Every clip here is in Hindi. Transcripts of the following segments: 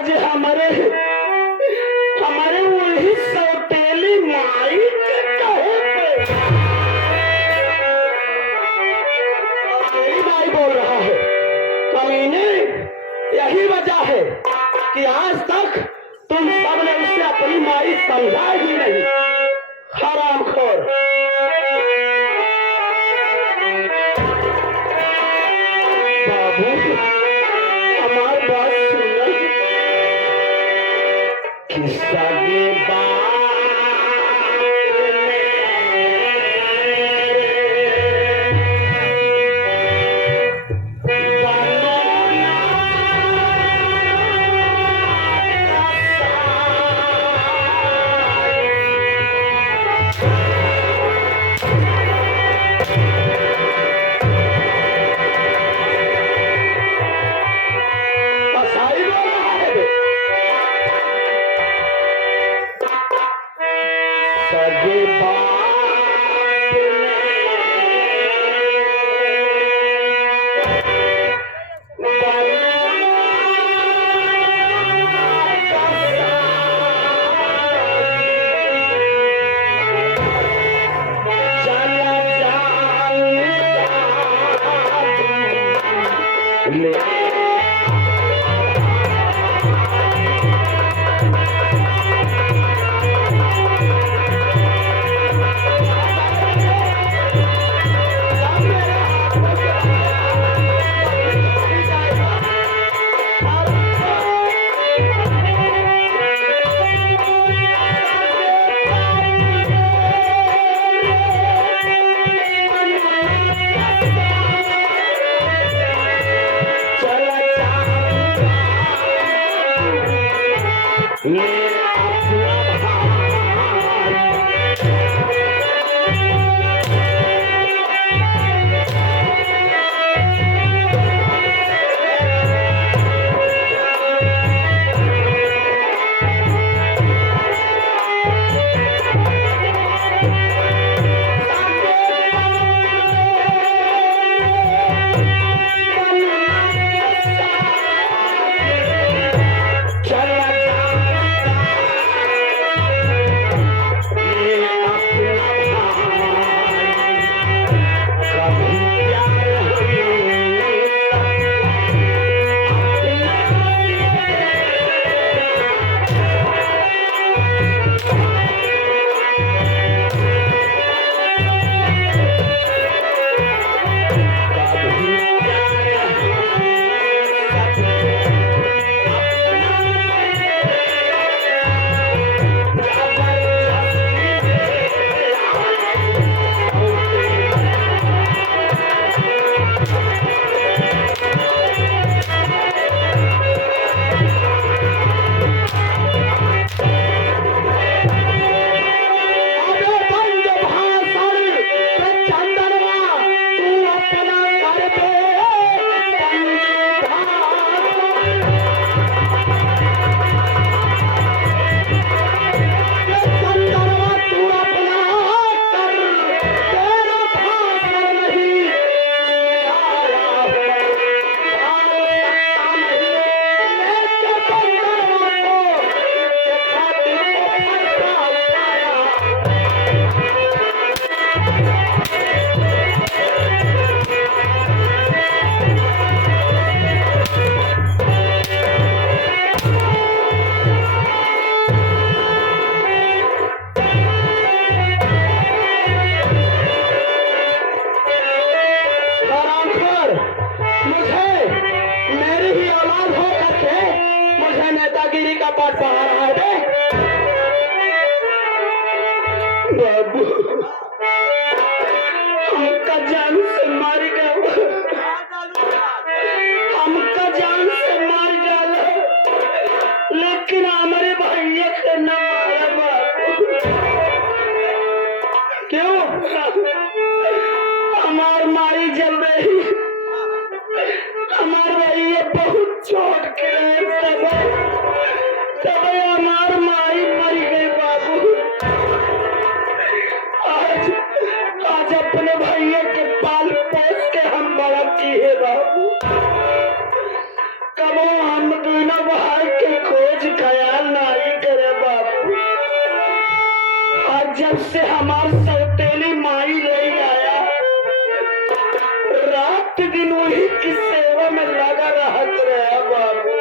आज हमारे हमारे वही सौतेली माई के कहे पे मेरी माई बोल रहा है। कमीने यही वजह है कि आज तक तुम सबने उसे अपनी माई समझा ही नहीं। हरामखोर। बाबू हमारी बात सुन किस्सा के नेतागिरी का पाठ पढ़ा रहा है। बाबू हमका जान से मार गया, हमका जान से मार डाला, लेकिन हमारे भैया के ना मारा बाबू। क्यों? हमार मारी जल रही, हमार भैया बहुत चोट के तब हमार जब से हमार सौतेली माई ले आया, रात दिन वही की सेवा में लगा रहत रहा बाबू।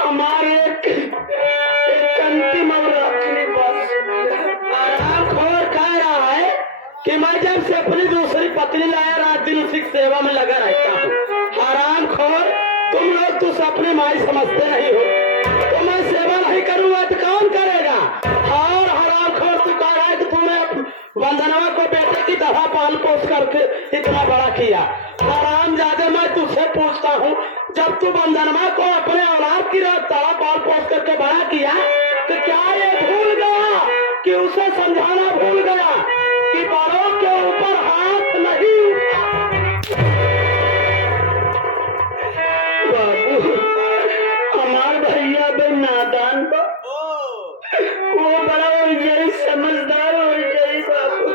हमारे एक अंतिम और आखिरी बात आराम खोर कह रहा है कि मैं जब से अपनी दूसरी पत्नी लाया, रात दिन उसी सेवा में लगा रहता हूँ। हराम खोर, तुम लोग तो अपनी माई समझते नहीं हो। तो मैं सेवा नहीं करूंगा तो कौन करेगा? और हराम खोर, तू कह रहा है कि तूने वंदनवा को बेटे की तरह पाल पोस करके इतना बड़ा किया। हराम ज्यादा, मैं तुझसे पूछता हूँ, जब तू वंदनवा को अपने औलाद की तरह पाल पोस करके बड़ा किया, तो क्या ये भूल गया कि उसे समझाना भूल गया कि बड़ों के ऊपर हाथ नहीं उठा? बाबू, हमार भैया बे नादान बा, वो बड़ा हो जाए, समझदार हो जाए। बाबू,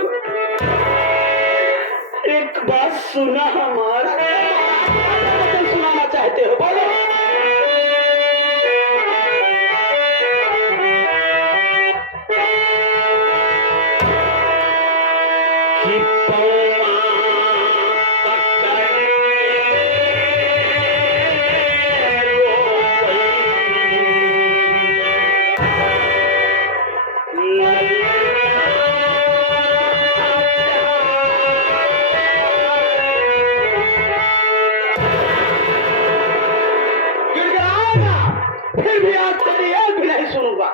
एक बात सुना हमारा, सुनाना चाहते हो? बोलो। फिर भी आज तेरी एक भी नहीं सुनूंगा।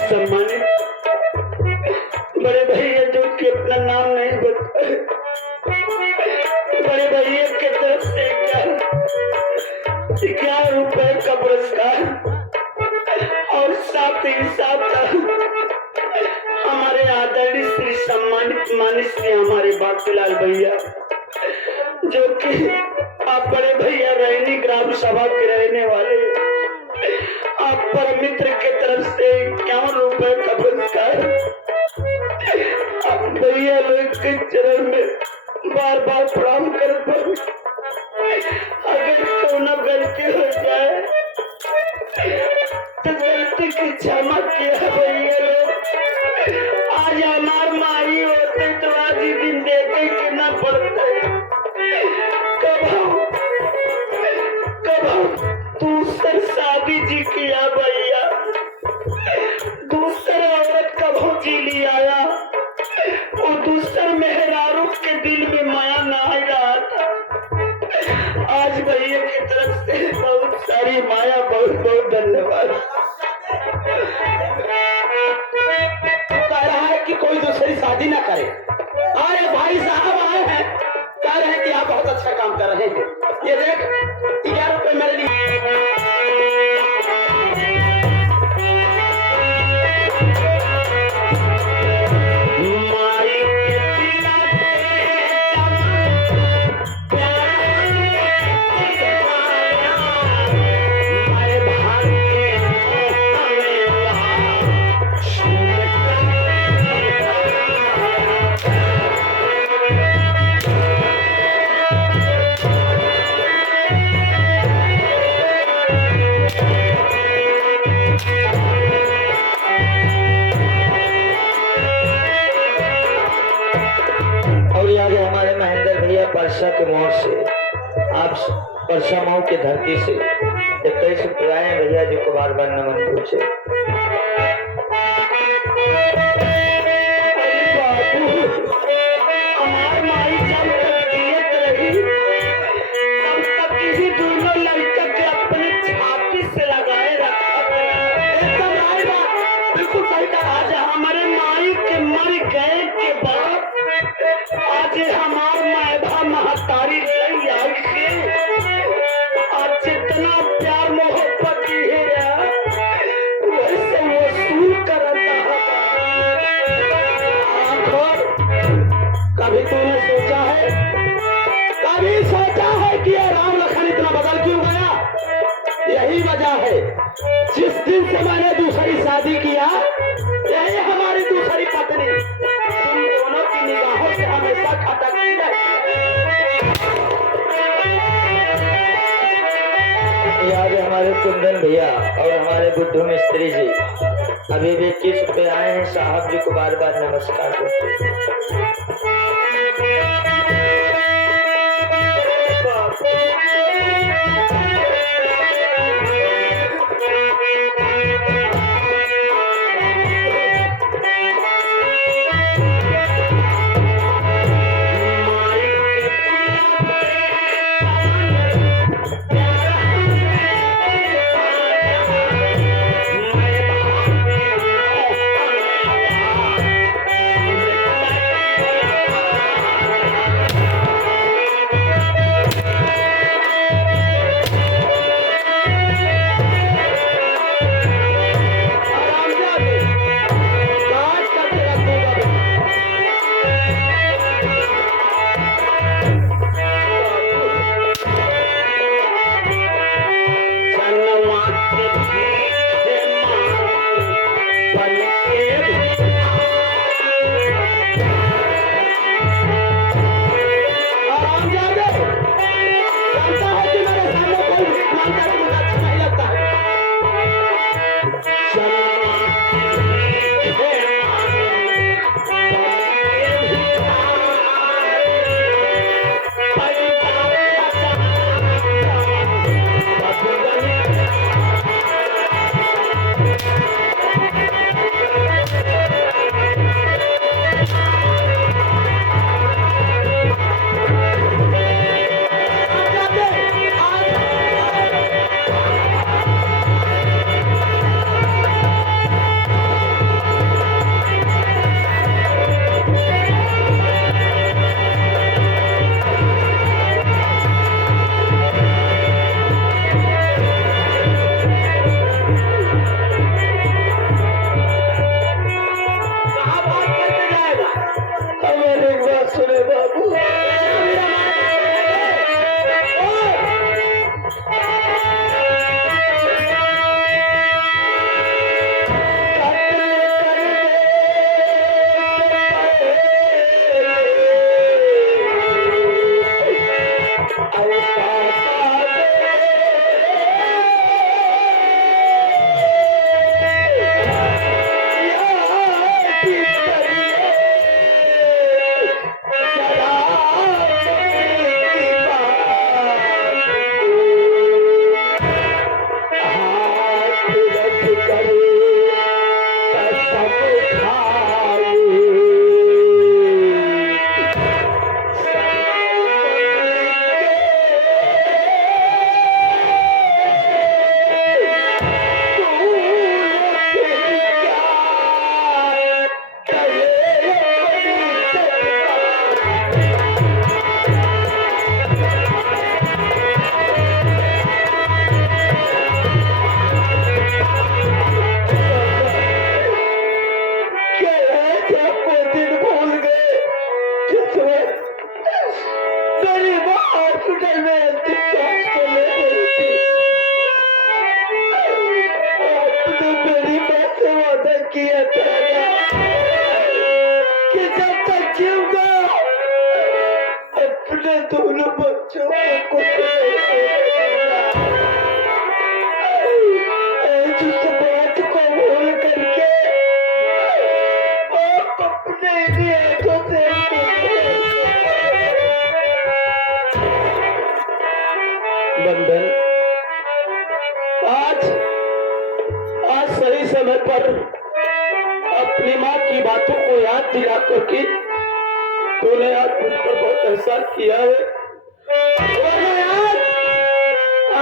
सम्मानित बड़े भैया जो कि अपना नाम नहीं बताए, बड़े भैया की तरफ से 11 रुपए का पुरस्कार और साथ ही साथ हमारे आदरणीय श्री सम्मानित माननीय श्री हमारे बाकीलाल भैया, जो कि आप बड़े भैया रैनी ग्राम सभा के रहने वाले, आप पर मित्र के तरफ से 51 रुपए का पुरस्कार आप भैया लोग के चरण में बार बार प्रणाम करता हूँ। अगर कोई गलती हो जाए तो गलती की क्षमा किया भैया लोग। आज हमार माई होते तो आज ही दिन देखे के ना पड़ते। कब दूसर शादी जी किया भैया, दूसर औरत कब जी ली आया, वो दूसर मेहरारू के दिल में माया ना आ रहा था। आज भैया की तरफ से बहुत सारी माया, बहुत बहुत धन्यवाद। कह रहा है कि कोई दूसरी शादी ना करे। अरे भाई साहब आए हैं, कह रहे हैं कि आप बहुत अच्छा काम कर रहे हैं। ये देख 11 रुपए मेरे लिए। परसा के मोड़ से, आप परसा मऊ के धरती से जब कई से आए हैं भैया जी को बार बार नमन पूछे। हमार माई जब तक जियत रही तब तक इसी दोनों लड़का के अपने छाती से लगाए रखा था। एकदम राय बात बिल्कुल सही कहा। आज हमारे माई के मर गए के बाद आज हमार मायबा महतारी लई आई के आज जितना प्यार मोहब्बत की है वैसे वसूल करता कभी तूने सोचा है, कभी सोचा है कि ये राम लखन इतना बदल क्यों गया? यही वजह है, जिस दिन से मैंने दूसरी शादी किया यही हमारी दूसरी पत्नी तुम दोनों की निगाहों से हमेशा खटकती रही। याद है हमारे कुंदन भैया और हमारे बुद्धू मिस्त्री जी अभी भी 21 पे आए हैं, साहब जी को बार बार नमस्कार करते हैं। किया था कि जब तक जीऊंगा अपने दोनों बच्चों को जिस बात को भूल करके आप अपने लिए तो सही समय पर अपनी माँ की बातों को याद दिला करके तूने आज मुझ पर बहुत एहसान किया है। वरना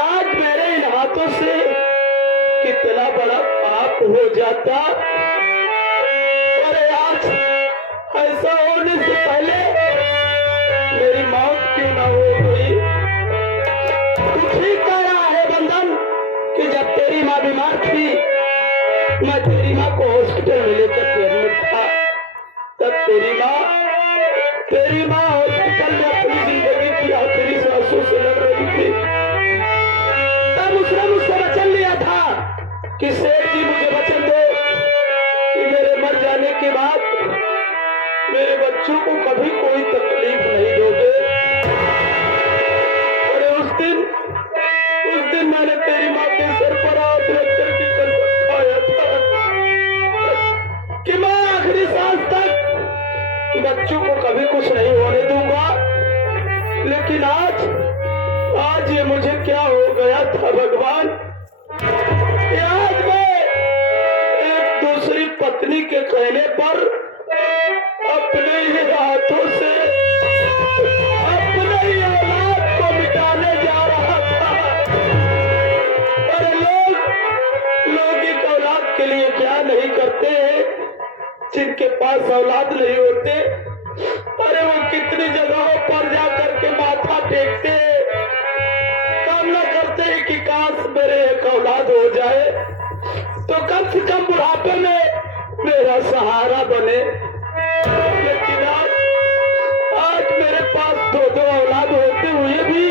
आज मेरे इन हाथों से कितना बड़ा पाप हो जाता। अरे आज ऐसा होने से पहले मेरी मौत क्यों ना हो गई। तू ठीक कह रहा है बंधन कि जब तेरी माँ बीमार थी, मैं तेरी माँ को हॉस्पिटल में लेकर एडमिट था, तब तेरी माँ हॉस्पिटल में अपनी जिंदगी की आखिरी सांसों से लड़ रही थी। तब उसने मुझसे वचन लिया था कि सेठ जी मुझे वचन दो कि मेरे मर जाने के बाद मेरे बच्चों को कभी कोई तकलीफ नहीं दोगे। अरे उस दिन मैंने तेरी माँ के सर पर हाथ रखकर की कसम खाया था कि मैं आखिरी सांस तक बच्चों को कभी कुछ नहीं होने दूंगा। लेकिन आज ये मुझे क्या हो गया था भगवान कि आज मैं एक दूसरी पत्नी के कहने पर अपने ही हाथों से अपने ही औलाद को मिटाने जा रहा था। अरे लोग एक औलाद के लिए क्या नहीं करते हैं जिनके पास औलाद नहीं होते। अरे वो कितनी जगहों पर जाकर के माथा टेकते, कामना करते हैं कि काश मेरे एक औलाद हो जाए तो कम से कम बुढ़ापे में मेरा सहारा बने। लेकिन आज मेरे पास दो औलाद होते हुए भी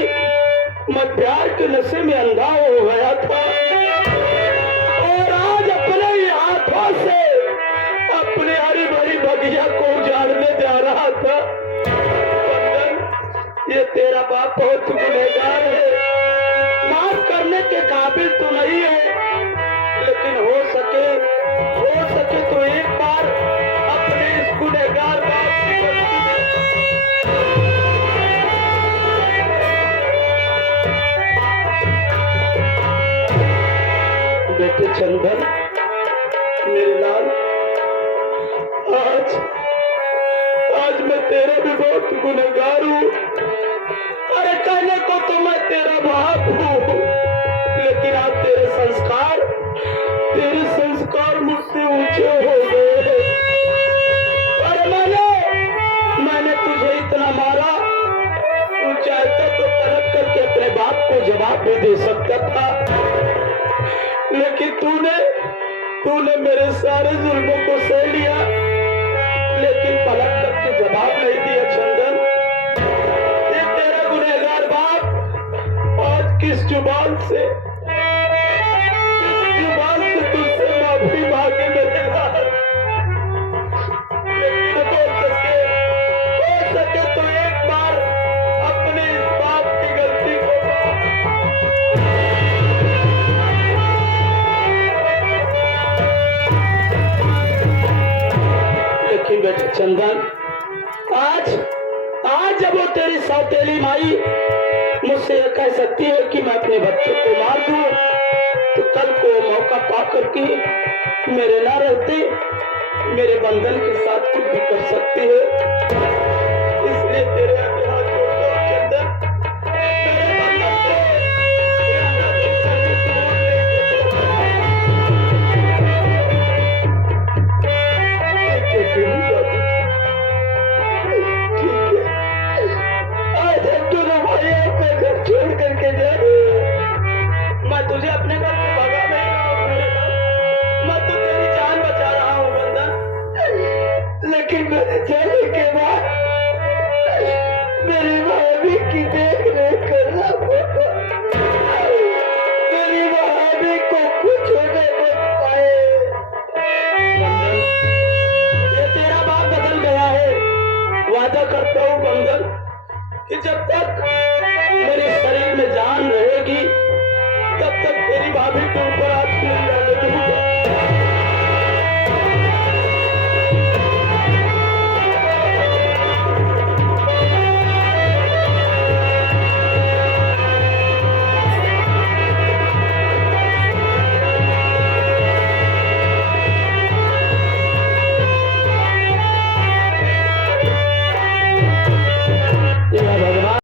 मैं प्यार के नशे में अंधा हो गया था और आज अपने ही हाथों से अपनी हरी भरी बगिया को उजाड़ने जा रहा था। ये तेरा बाप बहुत गुनहगार है, माफ करने के काबिल तो नहीं है, लेकिन हो सके तो एक बार अपने इस गुनहगार बाप की बेटे चंदन, मेरे लाल, आज मैं तेरा भी बहुत गुनहगार हूँ। अरे कहने को तो मैं तेरा बाप हूँ, लेकिन आज तेरे संस्कार मुझसे ऊंचे हो गए। अरे मैंने तुझे इतना मारा, तू चाहता तो तड़प करके अपने बाप को जवाब भी दे सकता था, लेकिन तूने मेरे सारे जुल्मों को सह लिया, लेकिन पलट करके जवाब नहीं दिया। चंदन, ये तेरा गुनहगार बाप आज किस जुबान से तुझसे माफी मांगे मेरे लाल। लेकिन हो सके तो एक बार अपने इस बाप की गलती को लेकिन बेटे चंदन, आज जब वो तेरी सौतेली माई मुझसे यह कह सकती है कि मैं अपने बच्चों को मार दूं, तो कल को मौका पा करके मेरे ना रहते मेरे बंधन के साथ कुछ भी कर सकती है। इसलिए तेरे